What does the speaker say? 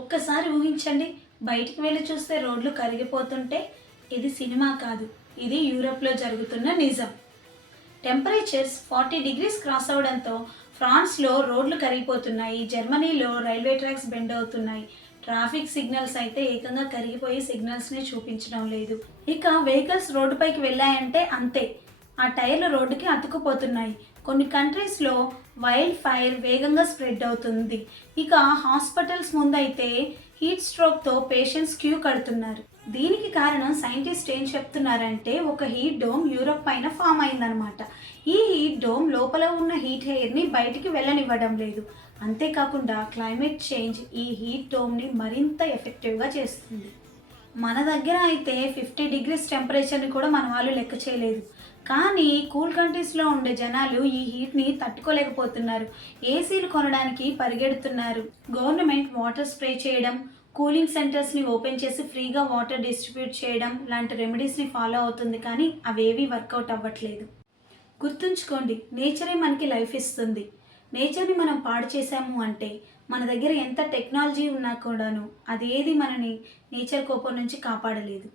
ఒక్కసారి ఊహించండి, బయటికి వెళ్ళి చూస్తే రోడ్లు కరిగిపోతుంటే ఇది సినిమా కాదు, ఇది యూరోప్లో జరుగుతున్న నిజం. టెంపరేచర్స్ 40 డిగ్రీస్ క్రాస్ అవడంతో ఫ్రాన్స్లో రోడ్లు కరిగిపోతున్నాయి, జర్మనీలో రైల్వే ట్రాక్స్ బెండ్ అవుతున్నాయి. ట్రాఫిక్ సిగ్నల్స్ అయితే ఏకంగా కరిగిపోయి సిగ్నల్స్ని చూపించడం లేదు. ఇక వెహికల్స్ రోడ్డుపైకి వెళ్ళాయంటే అంతే, ఆ టైర్లు రోడ్డుకి అతుక్కుపోతున్నాయి. కొన్ని కంట్రీస్లో వైల్డ్ ఫైర్ వేగంగా స్ప్రెడ్ అవుతుంది. ఇక హాస్పిటల్స్ ముందైతే హీట్ స్ట్రోక్తో పేషెంట్స్ క్యూ కడుతున్నారు. దీనికి కారణం సైంటిస్ట్ ఏం చెప్తున్నారంటే, ఒక హీట్ డోమ్ యూరప్ పైన ఫామ్ అయిందనమాట. ఈ హీట్ డోమ్ లోపల ఉన్న హీట్ ఎయిర్ని బయటికి వెళ్ళనివ్వడం లేదు. అంతేకాకుండా క్లైమేట్ చేంజ్ ఈ హీట్ డోమ్ని మరింత ఎఫెక్టివ్గా చేస్తుంది. మన దగ్గర అయితే 50 డిగ్రీస్ టెంపరేచర్ని కూడా మన వాళ్ళు లెక్క చేయలేదు. కానీ కూల్ కంట్రీస్లో ఉండే జనాలు ఈ హీట్ని తట్టుకోలేకపోతున్నారు. ఏసీలు కొనడానికి పరిగెడుతున్నారు. గవర్నమెంట్ వాటర్ స్ప్రే చేయడం, కూలింగ్ సెంటర్స్ని ఓపెన్ చేసి ఫ్రీగా వాటర్ డిస్ట్రిబ్యూట్ చేయడం లాంటి రెమెడీస్ని ఫాలో అవుతుంది, కానీ అవేవి వర్కౌట్ అవ్వట్లేదు. గుర్తుంచుకోండి, నేచరే మనకి లైఫ్ ఇస్తుంది. నేచర్ని మనం పాడు చేసాము అంటే మన దగ్గర ఎంత టెక్నాలజీ ఉన్నా కూడాను అదేది మనని నేచర్ కోపం నుంచి కాపాడలేదు.